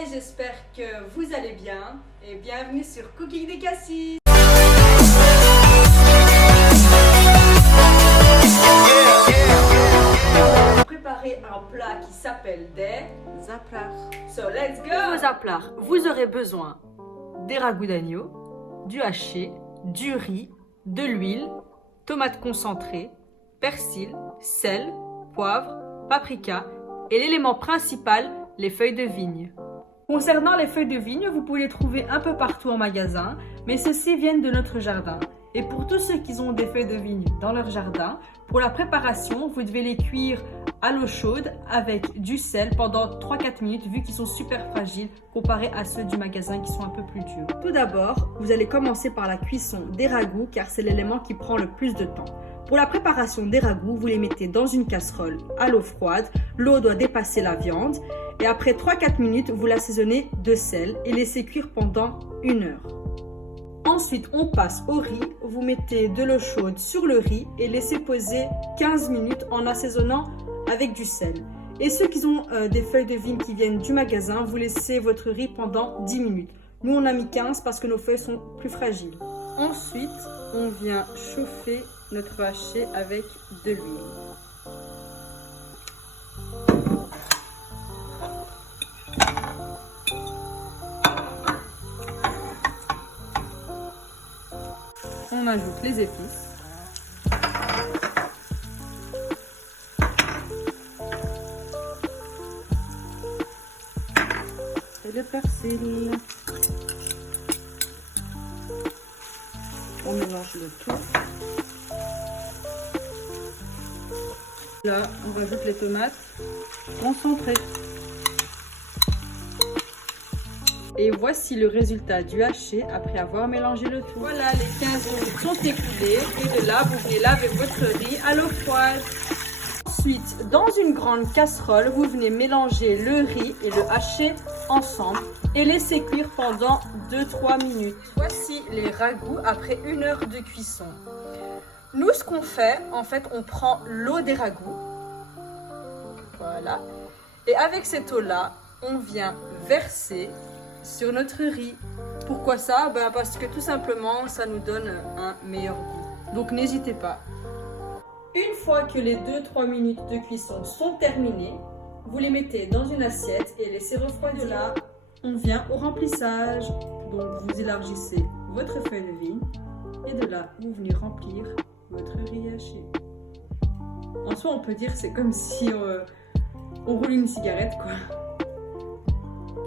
et j'espère que vous allez bien et bienvenue sur Cooking des Cassis. On va préparer un plat qui s'appelle des Zaplach. So let's go. Pour vos aplats, vous aurez besoin des ragoûts d'agneau, du haché, du riz, de l'huile, tomates concentrées, persil, sel, poivre, paprika et l'élément principal, les feuilles de vigne. Concernant les feuilles de vigne, vous pouvez les trouver un peu partout en magasin, mais ceux-ci viennent de notre jardin. Et pour tous ceux qui ont des feuilles de vigne dans leur jardin, pour la préparation, vous devez les cuire à l'eau chaude avec du sel pendant 3-4 minutes vu qu'ils sont super fragiles comparés à ceux du magasin qui sont un peu plus durs. Tout d'abord, vous allez commencer par la cuisson des ragoûts car c'est l'élément qui prend le plus de temps. Pour la préparation des ragoûts, vous les mettez dans une casserole à l'eau froide. L'eau doit dépasser la viande et après 3-4 minutes, vous l'assaisonnez de sel et laissez cuire pendant 1 heure. Ensuite, on passe au riz. Vous mettez de l'eau chaude sur le riz et laissez poser 15 minutes en assaisonnant avec du sel. Et ceux qui ont des feuilles de vigne qui viennent du magasin, vous laissez votre riz pendant 10 minutes. Nous, on a mis 15 parce que nos feuilles sont plus fragiles. Ensuite, on vient chauffer notre haché avec de l'huile. On ajoute les épices. Et le persil. On mélange le tout. Là, on rajoute les tomates concentrées. Et voici le résultat du haché après avoir mélangé le tout. Voilà, les 15 minutes sont écoulées. Et de là, vous venez laver votre riz à l'eau froide. Ensuite, dans une grande casserole, vous venez mélanger le riz et le haché ensemble et laisser cuire pendant 2-3 minutes. Voici les ragoûts après 1 heure de cuisson. Nous, ce qu'on fait, en fait, on prend l'eau des ragoûts. Voilà. Et avec cette eau-là, on vient verser sur notre riz. Pourquoi ça? Parce que tout simplement, ça nous donne un meilleur goût. Donc, n'hésitez pas. Une fois que les 2-3 minutes de cuisson sont terminées, vous les mettez dans une assiette et laissez refroidir. Là, on vient au remplissage. Donc, vous élargissez votre feuille de vigne et de là, vous venez remplir votre riz haché. En soi, on peut dire que c'est comme si on roule une cigarette, quoi.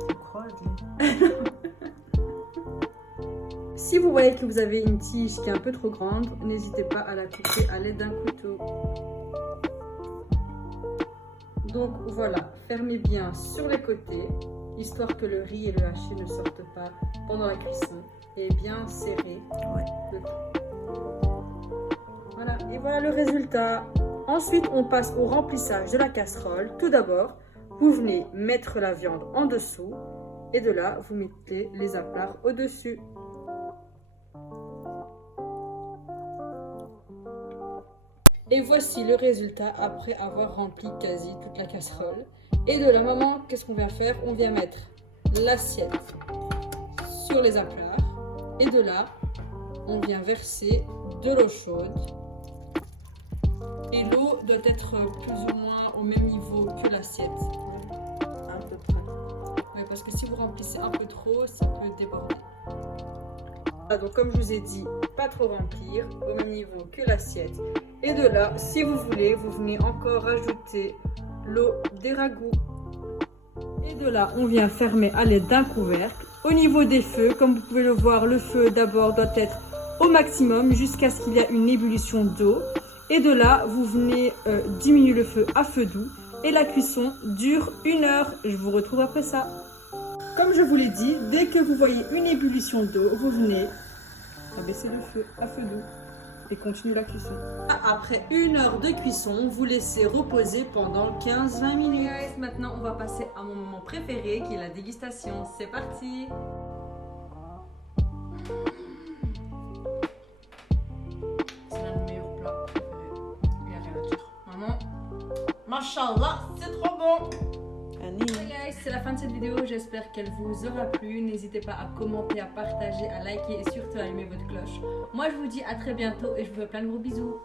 C'est quoi, Si vous voyez que vous avez une tige qui est un peu trop grande, n'hésitez pas à la couper à l'aide d'un couteau. Donc voilà, fermez bien sur les côtés, histoire que le riz et le haché ne sortent pas pendant la cuisson. Et bien serré le tout. Voilà, et voilà le résultat. Ensuite, on passe au remplissage de la casserole. Tout d'abord, vous venez mettre la viande en dessous et de là, vous mettez les aplats au-dessus. Et voici le résultat après avoir rempli quasi toute la casserole. Et de là, maman, qu'est-ce qu'on vient faire? On vient mettre l'assiette sur les aplats. Et de là, on vient verser de l'eau chaude. Et l'eau doit être plus ou moins au même niveau que l'assiette. À peu près. Ouais, parce que si vous remplissez un peu trop, ça peut déborder. Ah, donc comme je vous ai dit, pas trop remplir, au même niveau que l'assiette. Et de là, si vous voulez, vous venez encore rajouter l'eau des ragoûts. Et de là, on vient fermer à l'aide d'un couvercle. Au niveau des feux, comme vous pouvez le voir, le feu d'abord doit être au maximum jusqu'à ce qu'il y ait une ébullition d'eau. Et de là, vous venez diminuer le feu à feu doux. Et la cuisson dure 1 heure. Je vous retrouve après ça. Comme je vous l'ai dit, dès que vous voyez une ébullition d'eau, vous venez abaisser le feu à feu doux et continuer la cuisson. Après 1 heure de cuisson, vous laissez reposer pendant 15-20 minutes. Guys, maintenant, on va passer à mon moment préféré qui est la dégustation. C'est parti! C'est l'un de mes meilleurs plats préférés. Il n'y a rien à dire. Maman, Machallah, c'est trop bon! Annie. Hey guys, c'est la fin de cette vidéo, j'espère qu'elle vous aura plu. N'hésitez pas à commenter, à partager, à liker et surtout à allumer votre cloche. Moi je vous dis à très bientôt et je vous fais plein de gros bisous.